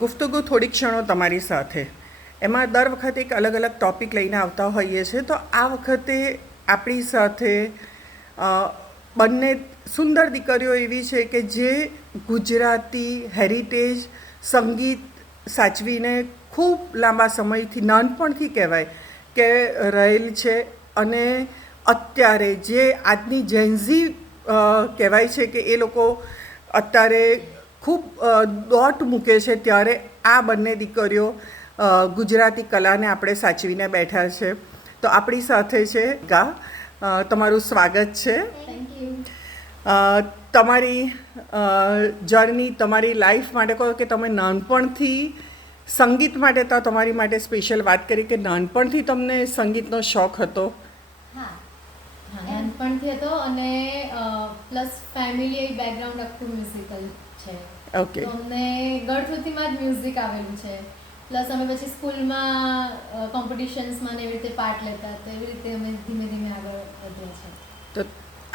ગુફ્તગુ થોડી ક્ષણો તમારી સાથે એમાં દર વખતે એક અલગ અલગ ટૉપિક લઈને આવતા હોઈએ છીએ. તો આ વખતે આપણી સાથે બંને સુંદર દીકરીઓ એવી છે કે જે ગુજરાતી હેરિટેજ સંગીત સાચવીને ખૂબ લાંબા સમયથી નાનપણથી કહેવાય કે રહેલ છે. અને અત્યારે જે આજની જેન્ઝી કહેવાય છે કે એ લોકો અત્યારે ખૂબ દોટ મૂકે છે, ત્યારે આ બંને દીકરીઓ ગુજરાતી કલાને આપણે સાચવીને બેઠા છે. તો આપણી સાથે છે ગા. તમારું સ્વાગત છે. તમારી જર્ની, તમારી લાઈફ માટે કહો કે તમે નાનપણથી સંગીત માટે તો તમારી માટે સ્પેશિયલ વાત કરી કે નાનપણથી તમને સંગીતનો શોખ હતો. નાનપણથી હતો અને પ્લસ ફેમિલી બેકગ્રાઉન્ડ આખું મ્યુઝિકલ છે. ઓકે. તો અમને ગળથુથીમાં જ મ્યુઝિક આવેલું છે. પ્લસ અમે પછી સ્કૂલમાં કોમ્પિટિશન્સમાં ને એવી રીતે પાર્ટ લેતા, તો એવી રીતે અમે ધીમે ધીમે આગળ વધ્યા છે. તો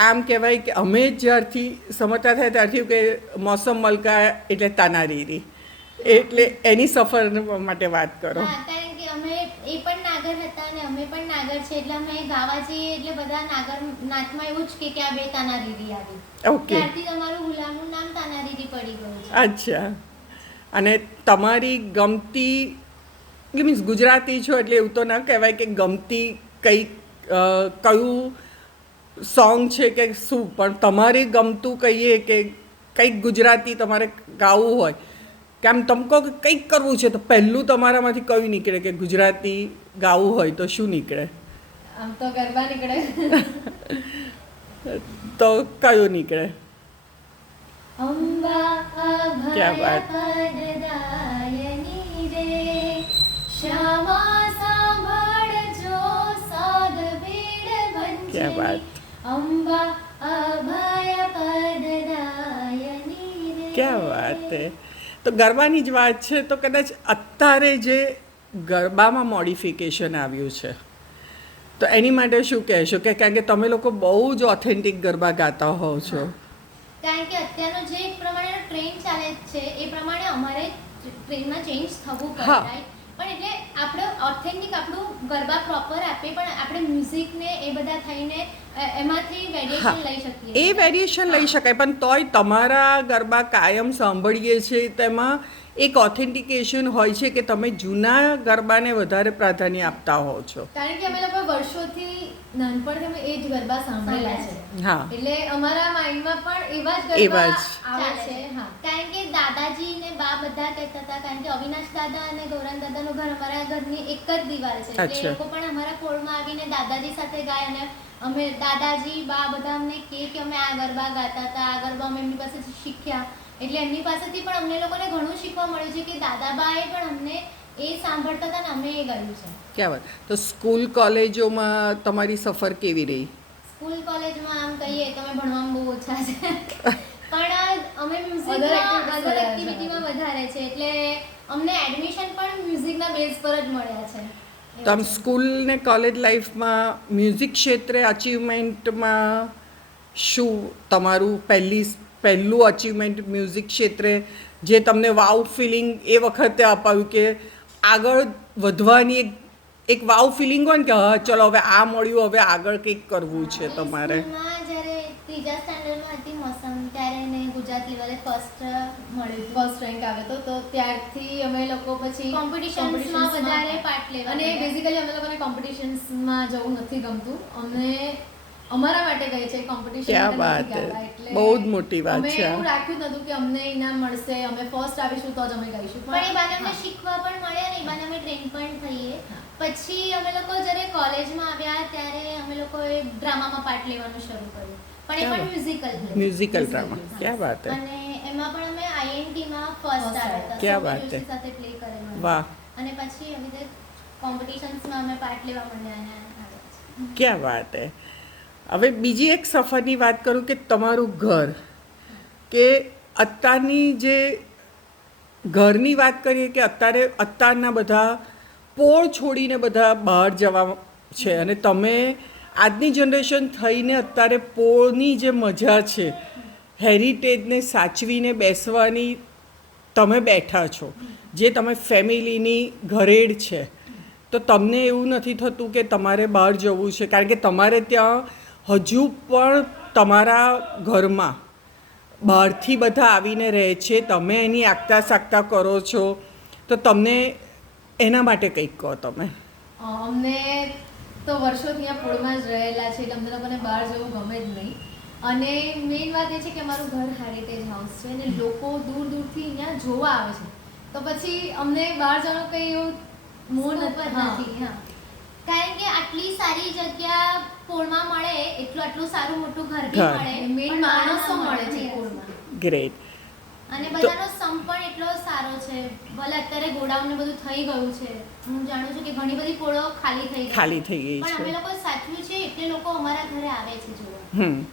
આમ કહેવાય કે અમે જ્યારથી સમજતા થયા ત્યારથી કે મોસમ મલકા એટલે તાનારીરી, એટલે એની સફર માટે વાત કરો. કારણ કે અમે એ પણ નાગર હતા અને અમે પણ નાગર છે, એટલે અમે ગાવા જઈએ એટલે બધા નાગર નાચમાં એવું જ કે આ બે તાનારીરી આવી. ઓકે. ત્યારથી તમારું ગુલામનું નામ તાનારીરી પડી ગયું છે. અચ્છા. અને તમારી ગમતી મીન્સ ગુજરાતી છો એટલે એવું તો ના કહેવાય કે ગમતી કયું સોંગ છે કે શું, પણ તમારે ગમતું કહીએ કે કંઈક ગુજરાતી તમારે ગાવું હોય કે આમ તમે કહો કે કંઈક કરવું છે, તો પહેલું તમારામાંથી કયું નીકળે કે ગુજરાતી ગાવું હોય તો શું નીકળે? આમ તો ગરબા નીકળે. તો કયું નીકળે? અંબા ક્યા વાત. પદદાયની રે શ્યામા સાંભળજો સાદ ભીડ ભંજની. ક્યા વાત. અંબા અભય પદદાયની રે. ક્યા વાત હે. તો ગરબાની જ વાત છે, તો કદાચ અત્યારે જે ગરબામાં મોડિફિકેશન આવ્યું છે તો એની માટે શું કહેશો? કે કારણ કે તમે લોકો બહુ જ ઓથેન્ટિક ગરબા ગાતા હોવ છો. કારણ કે અત્યારનો જે પ્રમાણેનો ટ્રેન્ડ ચાલે છે એ પ્રમાણે અમારે ટ્રેન્ડમાં ચેન્જ થવું પડે. હા. right? પણ એટલે આપણે ઓથેન્ટિક આપણું ગરબા પ્રોપર આપીએ, પણ આપણે મ્યુઝિકને એ બધા થઈને એમાંથી વેરિએશન લઈ શકીએ. એ વેરિએશન લઈ શકાય, પણ તોય તમારા ગરબા કાયમ સાંભળીએ છીએ તેમાં એક ઓથેન્ટિકેશન હોય છે કે તમે જૂના ગરબાને વધારે પ્રાધાન્ય આપતા હો છો. કારણ કે અમે લોકો વર્ષોથી નાનપણથી અમે એ જ ગરબા સાંભળેલા છે. હા. એટલે અમારા માઇન્ડમાં પણ એવા જ એવા ગરબા જ. આવે ચાલે છે. છે. હા. કારણ કે દાદાજી ને બા બધા કહેતા હતા, કારણ કે અવિનાશ દાદા અને ગૌરાંગ દાદાનું ઘર અમારા ઘરની એક જ દિવાલ છે, એટલે અચ્છા. એ લોકો પણ અમારા કોળમાં આવીને દાદાજી સાથે ગાય, અને અમે દાદાજી બા બધા અમને કે અમે આ ગરબા ગાતા હતા, આ ગરબા અમે એમની પાસેથી શીખ્યા. એટલે એમની પાસેથી પણ અમને લોકોને ઘણું શીખવા મળ્યું છે કે દાદાબાએ પણ અમને એ સાંભળતા હતા ને અમે એ ગાયું છે. ક્યાં વાત. તો સ્કૂલ કોલેજોમાં તમારી સફર કેવી રહી? સ્કૂલ કોલેજમાં આમ કહીએ તો અમે ભણવામાં બહુ ઓછા છે, પણ અમે Other મ્યુઝિકમાં activities અધર વધારે એક્ટિવિટીમાં વધારે છે, એટલે અમને એડમિશન પણ મ્યુઝિકના બેઝ પર જ મળ્યા છે. તો આમ સ્કૂલ ને કોલેજ લાઈફમાં મ્યુઝિક ક્ષેત્રે અચીવમેન્ટમાં શું તમારું પહેલું અચીવમેન્ટ મ્યુઝિક ક્ષેત્રે જે તમને વાવ ફિલિંગ એ વખતે અપાવ્યું કે આગળ વધવાની એક વાવ ફિલિંગ હોય ને કે હા ચલો હવે આ મળ્યું, હવે આગળ કંઈક કરવું છે તમારે? સ્કૂલમાં જ્યારે ત્રીજા સ્ટાન્ડર્ડમાં હતી મોસમ, ત્યારે એને ગુજરાત લેવલે ફર્સ્ટ મળ્યું હતું. ફર્સ્ટ રેન્ક આવે તો ત્યારથી અમે લોકો પછી કોમ્પિટિશન્સમાં વધારે પાર્ટ લેવા અને માંડ્યા. બેઝિકલી અમે લોકોને કોમ્પિટિશન્સમાં જવું નથી ગમતું. અમને અમારા માટે ગઈ છે કોમ્પિટિશન. ક્યાં વાત હે. બહુ જ મોટી વાત અમે છે આ. એવું રાખ્યું નતું કે અમને ઇનામ મળશે, અમે ફર્સ્ટ આવીશું તો જ અમે ગાઈશું. પણ એ બાને અમને હા. શીખવા પણ મળે અને એ બાને અમે ટ્રેન પણ થઈએ. પછી અમે લોકો જ્યારે કોલેજમાં આવ્યા ત્યારે અમે લોકોએ ડ્રામામાં પાર્ટ લેવાનું શરૂ કર્યું, પણ એ પણ મ્યુઝિકલ મ્યુઝિકલ ડ્રામા. ક્યાં વાત હે. અને એમાં પણ અમે આઈએનટીમાં ફર્સ્ટ આવ્યા હતા. ક્યાં સૌમ્ય વાત હે. જોશી સાથે પ્લે કરેલો. વાહ. અને પછી એવી રીતે કોમ્પિટિશન્સમાં અમે પાર્ટ લેવા માંડ્યા અને આવ્યા છે. ક્યાં વાત હે. હવે બીજી એક સફરની વાત કરું કે તમારું ઘર, કે અત્યારની જે ઘરની વાત કરીએ કે અત્યારના બધા પોળ છોડીને બધા બહાર જવા છે, અને તમે આજની જનરેશન થઈને અત્યારે પોળની જે મજા છે, હેરિટેજને સાચવીને બેસવાની તમે બેઠા છો, જે તમે ફેમિલીની ઘરેડ છે, તો તમને એવું નથી થતું કે તમારે બહાર જવું છે? કારણ કે તમારે ત્યાં હજુ પણ તમારા ઘરમાં બહારથી બધા આવીને રહે છે, તમે એની આગતા સાગતા કરો છો, તો તમને એના માટે કંઈક કહો તમે. અમને તો વર્ષોથી અહીંયા પોળમાં જ રહેલા છે એટલે અમને લોકોને બહાર જવું ગમે જ નહીં. અને મેઇન વાત એ છે કે અમારું ઘર હેરિટેજ હાઉસ છે અને લોકો દૂર દૂરથી અહીંયા જોવા આવે છે, તો પછી અમને બહાર જવાનું કંઈ એવું મોહ નથી. હા, કારણ કે આટલી સારી જગ્યા પોળમાં મળે, આટલું સારું મોટું ઘર બી મળે, મેઇન માણસો મળે છે પોળમાં. ગ્રેટ. અને બધાનો સંપ પણ એટલો સારો છે. ભલે અત્યારે ગોડાઉન ને બધું થઈ ગયું છે, હું જાણું છું કે ઘણી બધી પોળો ખાલી થઈ ગઈ પણ અમે લોકો સાચવ્યું છે એટલે લોકો અમારા ઘરે આવે છે જોવા.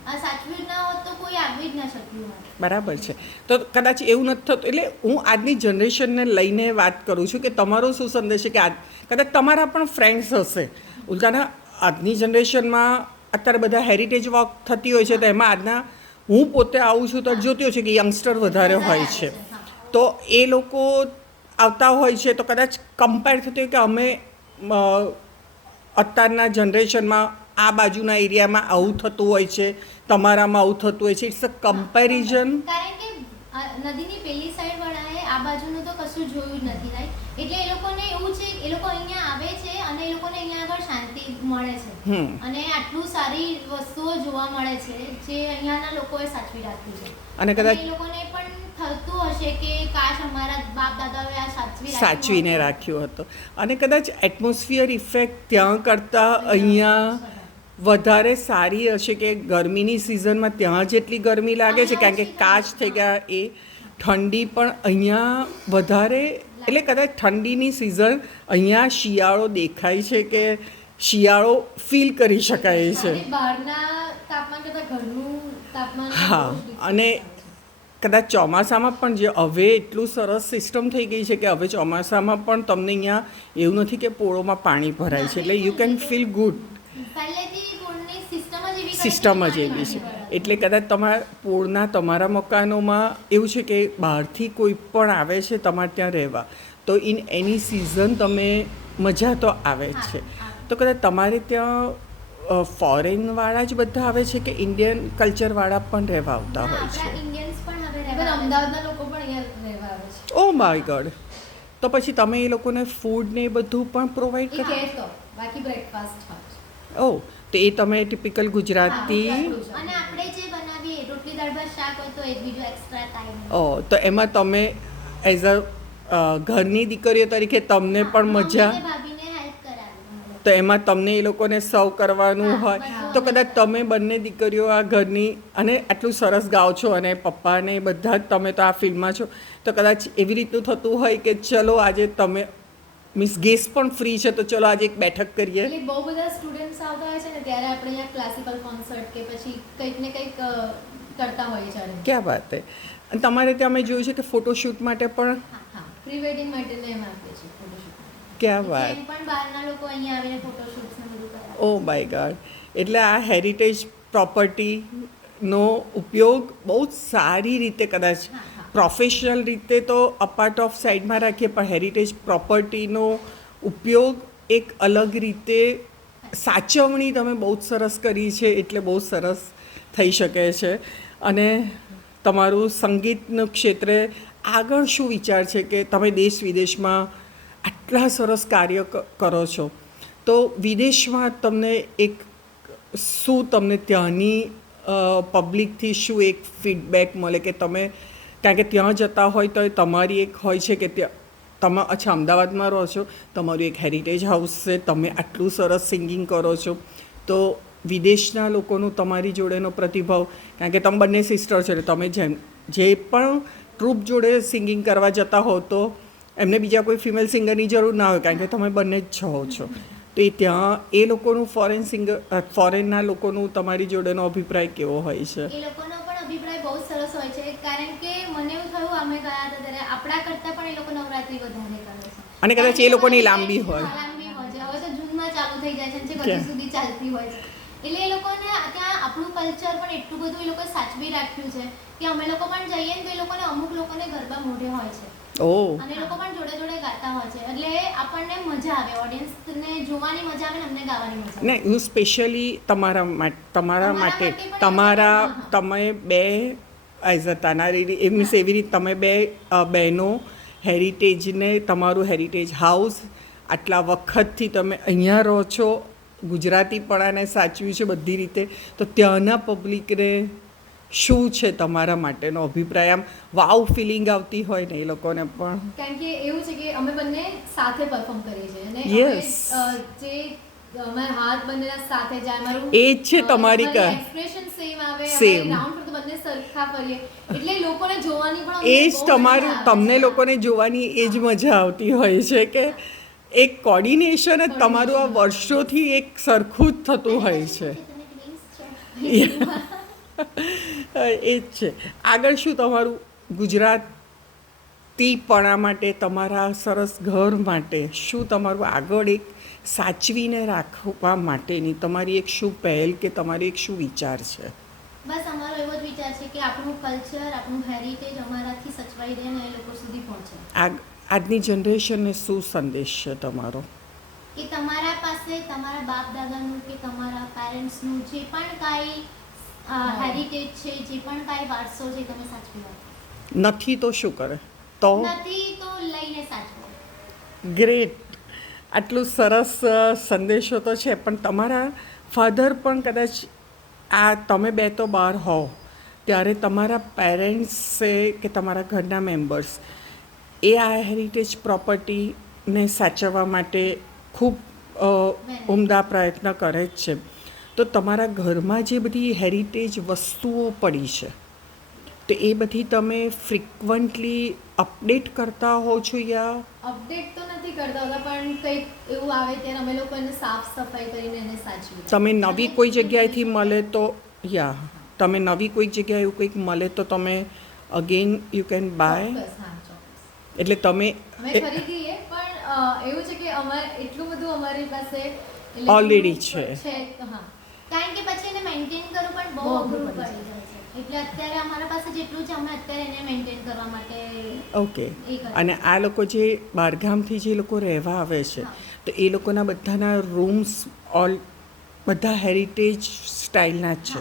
આ સાચવ્યું ના હોત તો કોઈ આવી જ ના શક્યું. બરાબર છે. તો કદાચ એવું નથી થતું, એટલે હું આજની જનરેશનને લઈને વાત કરું છું કે તમારો શું સંદેશ છે કે કદાચ તમારા પણ ફ્રેન્ડ્સ હશે ઉલટાના આજની જનરેશનમાં અત્યારે બધા હેરિટેજ વોક થતી હોય છે, તો એમાં આજના હું પોતે આવું છું તો જોતી હોય છે કે યંગસ્ટર વધારે હોય છે, તો એ લોકો આવતા હોય છે, તો કદાચ કમ્પેર થતું હોય કે અમે અત્યારના જનરેશનમાં આ બાજુના એરિયામાં આવું થતું હોય છે, તમારામાં આવું થતું હોય છે. It's a comparison. કારણ કે નદીની પેલી સાઈડ વાળાએ આ બાજુનું તો કશું જોયું જ નથી, રાઈટ? એટલે એ લોકોને એવું છે, એ લોકો અહીંયા આવે છે અને એ લોકોને અહીંયા આગળ શાંતિ મળે છે અને આટલું સારી વસ્તુઓ જોવા મળે છે જે અહીંયાના લોકોએ સાચવી રાખ્યું છે. અને કદાચ એ લોકોને પણ થતું હશે કે કાશ અમારા બાપ દાદાઓએ આ સાચવીને રાખ્યું હતું. અને કદાચ એટમોસ્ફિયર ઇફેક્ટ ત્યાં કરતાં અહીંયા વધારે સારી હશે કે ગરમીની સિઝનમાં ત્યાં જેટલી ગરમી લાગે છે કારણ કે કાચ થઈ ગયા, એ ઠંડી પણ અહીંયા વધારે, એટલે કદાચ ઠંડીની સિઝન અહીંયા શિયાળો દેખાય છે કે શિયાળો ફીલ કરી શકાય છે. હા, અને કદાચ ચોમાસામાં પણ જે હવે એટલું સરસ સિસ્ટમ થઈ ગઈ છે કે હવે ચોમાસામાં પણ તમને અહીંયા એવું નથી કે પોળોમાં પાણી ભરાય છે, એટલે you can feel good. System જ એવી છે. એટલે કદાચ તમારા મકાનોમાં એવું છે કે બહારથી કોઈ પણ આવે છે તમારે ત્યાં રહેવા, તો ઇન એની સિઝન તમે મજા તો આવે જ છે. તો કદાચ તમારે ત્યાં ફોરેનવાળા જ બધા આવે છે કે ઇન્ડિયન કલ્ચરવાળા પણ રહેવા આવતા હોય છે? અમદાવાદના લોકો પણ અહીંયા રહેવા આવે છે. Oh my God. તો પછી તમે એ લોકોને ફૂડ ને એ બધું પણ પ્રોવાઈડ કરો? બાકી બ્રેકફાસ્ટ. ઓ, તો એ તમે ટિપિકલ ગુજરાતી. અને આપણે જે બનાવીએ રોટલી દાળ ભાત શાક હોય તો એક બીજું એક્સ્ટ્રા ટાઈમ. ઓ, તો એમાં તમે એઝ અ ઘરની દીકરીઓ તરીકે તમને પણ મજા, તો એમાં તમને એ લોકોને સર્વ કરવાનું હોય, તો કદાચ તમે બંને દીકરીઓ આ ઘરની અને આટલું સરસ ગાઓ છો અને પપ્પાને બધા જ તમે તો આ ફિલ્ડમાં છો, તો કદાચ એવી રીતનું થતું હોય કે ચલો આજે તમે મીન્સ ગેસ પણ ફ્રી છે તો ચલો આજે એક બેઠક કરીએ. એટલે બહુ બધા સ્ટુડન્ટ્સ આવતા હોય છે ને ત્યારે આપણે અહીંયા ક્લાસિકલ કોન્સર્ટ કે પછી કંઈક ને કંઈક કરતા હોઈએ છીએ. ક્યાં વાત હે. અને તમારે ત્યાં મેં જોયું છે કે ફોટોશૂટ માટે પણ પ્રી વેડિંગ માટે એમ આપીએ છીએ ફોટોશૂટ. ક્યાં વાત. પણ બહારના લોકો અહીંયા આવીને ફોટોશૂટ્સ ને બધું કરે. Oh my God. એટલે આ હેરિટેજ પ્રોપર્ટીનો ઉપયોગ બહુ જ સારી રીતે કદાચ પ્રોફેશનલ રીતે તો અપાર્ટ ઓફ સાઈડમાં રાખીએ, પણ હેરિટેજ પ્રોપર્ટીનો ઉપયોગ એક અલગ રીતે સાચવણી તમે બહુ જ સરસ કરી છે, એટલે બહુ સરસ થઈ શકે છે. અને તમારું સંગીતનું ક્ષેત્રે આગળ શું વિચાર છે કે તમે દેશ વિદેશમાં આટલા સરસ કાર્ય કરો છો, તો વિદેશમાં તમને એક શું તમને ત્યાંની પબ્લિકથી શું એક ફીડબેક મળે કે તમે, કારણ કે ત્યાં જતા હોય તો તમારી એક હોય છે કે ત્યાં તમે અચ્છા અમદાવાદમાં રહો છો, તમારું એક હેરિટેજ હાઉસ છે, તમે આટલું સરસ સિંગિંગ કરો છો, તો વિદેશના લોકોનું તમારી જોડેનો પ્રતિભાવ, કારણ કે તમે બંને સિસ્ટર છો એટલે તમે જે પણ ટ્રુપ જોડે સિંગિંગ કરવા જતા હો તો એમને બીજા કોઈ ફિમેલ સિંગરની જરૂર ના હોય, કારણ કે તમે બંને જ છો. તો એ ત્યાં એ લોકોનું ફોરેનના લોકોનું તમારી જોડેનો અભિપ્રાય કેવો હોય છે? એ લોકોનો પણ અભિપ્રાય બહુ સરસ હોય છે, કારણ કે મને એવું થયું અમે ગયા હતા ત્યારે આપણા કરતાં પણ એ લોકો નવરાત્રી વધારે કરે છે. અને કદાચ એ લોકોની લાંબી હોય. હવે તો જૂનમાં ચાલુ થઈ જાય છે, કદી સુધી ચાલતી હોય છે. એટલે એ લોકોને ત્યાં આપણું કલ્ચર પણ એટલું બધું એ લોકોએ સાચવી રાખ્યું છે કે અમે લોકો પણ જઈએ ને તો એ લોકોને અમુક લોકોને ગરબા મોઢે હોય છે ઓ અને એ લોકો પણ જોડે જોડે ગાતા હોય છે એટલે આપણને મજા આવે ઓડિયન્સને જોવાની મજા આવે ને અમને ગાવાની મજા આવે ને હું સ્પેશિયલી તમારા માટે પણ તમારા હા, હા. તમે બે એઝ અ તાનારી એ મીન્સ એવી રીતે તમે બે બહેનો હેરિટેજને તમારું હેરિટેજ હાઉસ આટલા વખતથી તમે અહીંયા રહો છો, ગુજરાતીપણાને સાચવ્યું છે બધી રીતે, તો ત્યાંના પબ્લિકને શું છે તમારા માટેનો અભિપ્રાય? આમ વાવ ફિલિંગ આવતી હોય ને એ લોકોને પણ. કારણ કે એવું છે કે અમે બંને સાથે પરફોર્મ કરીએ છીએ અને Yes. જે અમારા હાથ બંનેના સાથે જાય મારું એ જ છે તમારી એક્સપ્રેશન સેમ આવે Same. અમે રાઉન્ડ ફરતો બંને સરખા ફરીએ એટલે લોકોને જોવાની પણ અમને એ જ બહુ મજા તમારું આવે તમને છે. લોકોને જોવાની એ જ મજા આવતી હોય છે કે એક કોર્ડિનેશન જ તમારું આ વર્ષોથી એક સરખું જ થતું હોય છે. તમે twins છો. એ જ છે. આગળ શું તમારું ગુજરાતીપણા માટે, તમારા સરસ ઘર માટે શું તમારું આગળ એક સાચવીને રાખવા માટેની તમારી એક શું પહેલ કે તમારી એક શું વિચાર છે? બસ અમારો એવો જ વિચાર છે કે આપણું કલ્ચર આપણું હેરિટેજ અમારાથી સચવાઈ રહે ને એ લોકો સુધી પહોંચે આજની જનરેશનને શું સંદેશ છે તમારો? કે તમારા પાસે તમારા બાપ દાદાનું કે તમારા પેરેન્ટ્સનું જે પણ કાંઈ હેરિટેજ છે, જે પણ કાંઈ વારસો છે તમે સાચવી રાખો. નથી તો શું કરે? તો નથી તો લઈને સાચવો. ગ્રેટ. આટલું સરસ સંદેશો તો છે, પણ તમારા ફાધર પણ કદાચ આ તમે બે તો બહાર હોવ ત્યારે તમારા પેરેન્ટ્સે કે તમારા ઘરના મેમ્બર્સ એ આ હેરિટેજ પ્રોપર્ટીને સાચવવા માટે ખૂબ ઉમદા પ્રયત્ન કરે જ છે. તો તમારા ઘરમાં જે બધી હેરિટેજ વસ્તુઓ પડી છે તો એ બધી તમે ફ્રિકવન્ટલી અપડેટ કરતા હો છો યા અપડેટ તો નથી કરતા હોતા પણ કંઈક એવું આવે ત્યારે અમે લોકો એને સાફ સફાઈ કરીને એને સાચવી તમે નવી કોઈ જગ્યાએથી મળે તો યા તમે નવી કોઈક જગ્યાએ એવું કંઈક મળે તો તમે અગેન યુ કેન બાય, ચોક્કસ, હા, ચોક્કસ. એટલે તમે અમે ખરીદીએ પણ એવું છે કે અમારે એટલું બધું અમારી પાસે એટલે Already છે. હા કારણ કે પછી એને મેન્ટેન કરવું પણ બહુ બહુ અઘરું અઘરું પડી જાય છે. એટલે અત્યારે અમારા પાસે જેટલું છે અમે અત્યારે એને મેન્ટેન કરવા માટે ઓકે. એ કરે. અને આ લોકો જે બહારગામથી જે લોકો રહેવા આવે છે હા. તો એ લોકોના બધાના રૂમ્સ બધા હેરિટેજ સ્ટાઇલના જ છે,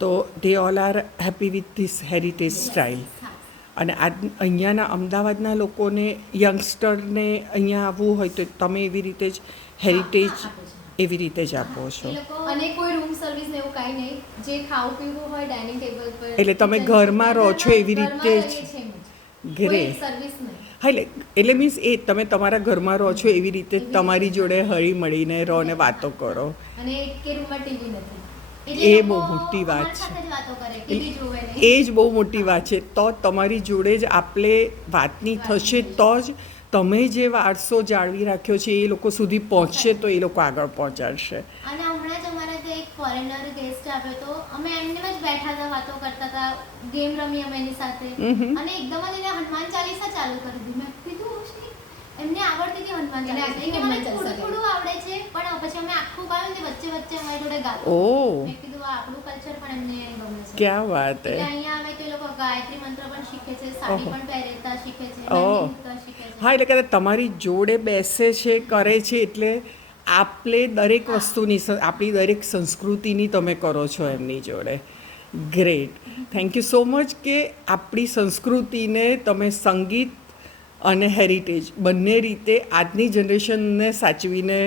તો they all are happy with this heritage style. હા. અને અહીંયાના અમદાવાદના લોકોને યંગસ્ટરને અહીંયા આવવું હોય તો તમે એવી રીતે જ હેરિટેજ હા, આપે છે. એવી રીતે જ આપો છો. એ લોકો અને કોઈ રૂમ સર્વિસ ને એવું કાંઈ નહીં, જે ખાવું પીવું હોય ડાઇનિંગ ટેબલ પર એટલે તમે kitchen ઘરમાં રહો છો એવી ઘરમાં રીતે જ. રહીએ છીએ એમ જ. Great. કોઈ સર્વિસ નહીં. હા એટલે મીન્સ એ તમે તમારા ઘરમાં રહો છો એવી રીતે જ તમારી જોડે હળી મળીને રહો ને વાતો કરો. અને એક કે રૂમમાં ટીવી નથી. એટલે એ લોકો બહુ મોટી વાત અમારી છે. સાથે જ વાતો કરે ટીવી જોવે ને એ જ બહુ મોટી વાત છે. તો તમારી જોડે જ આપણે વાતની થશે તો જ તમે જે વારસો જાળવી રાખ્યો છે એ લોકો સુધી પહોંચશે તો એ લોકો આગળ પહોંચાડશે. અને હમણાં જ અમારે ત્યાં એક ફોરેનર ગેસ્ટ આવ્યો તો અમે એમને જ બેઠા હતા વાતો કરતા હતા ગેમ રમી અમે એની સાથે અને એકદમ જ એને હનુમાન ચાલીસા ચાલુ કરી દીધી. મેં કીધું "શ્રી, એમને આવડતી હતી હનુમાન એને ચાલીસા." આખી કે મને હનુમાન ચાલીસા થોડું થોડું આવડે છે પણ પછી અમે આખું ગાયું ને વચ્ચે વચ્ચે અમારી જોડે ગાતો. ઓહ, મેં કીધું આ આપણું કલ્ચર પણ એમને ગમે છે. ક્યાં વાત એટલે હે. અહીંયા આવે તો એ લોકો ગાયત્રી મંત્ર પણ શીખે છે, સાડી ઓહો. પણ પહેરતા શીખે છે, ઓહ. મહેંદી મૂકતા શીખે છે. હા એટલે કદાચ તમારી જોડે બેસે છે કરે છે એટલે આપણે દરેક વસ્તુની આપણી દરેક સંસ્કૃતિની તમે કરો છો એમની જોડે. Great. Thank you so much કે આપણી સંસ્કૃતિને તમે સંગીત અને હેરિટેજ બંને રીતે આજની જનરેશનને સાચવીને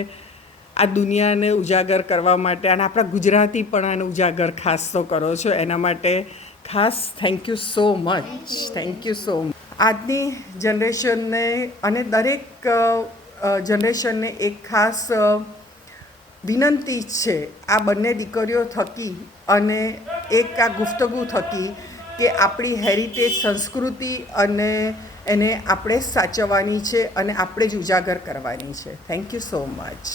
આ દુનિયાને ઉજાગર કરવા માટે અને આપણા ગુજરાતીપણાને ઉજાગર ખાસ તો કરો છો એના માટે ખાસ thank you so much. Thank you so much. આજની જનરેશનને અને દરેક જનરેશનને એક ખાસ વિનંતી છે આ બંને દીકરીઓ થકી અને એક આ ગુફ્તગુ થકી કે આપણી હેરિટેજ સંસ્કૃતિ અને એને આપણે જ સાચવવાની છે અને આપણે જ ઉજાગર કરવાની છે. Thank you so much.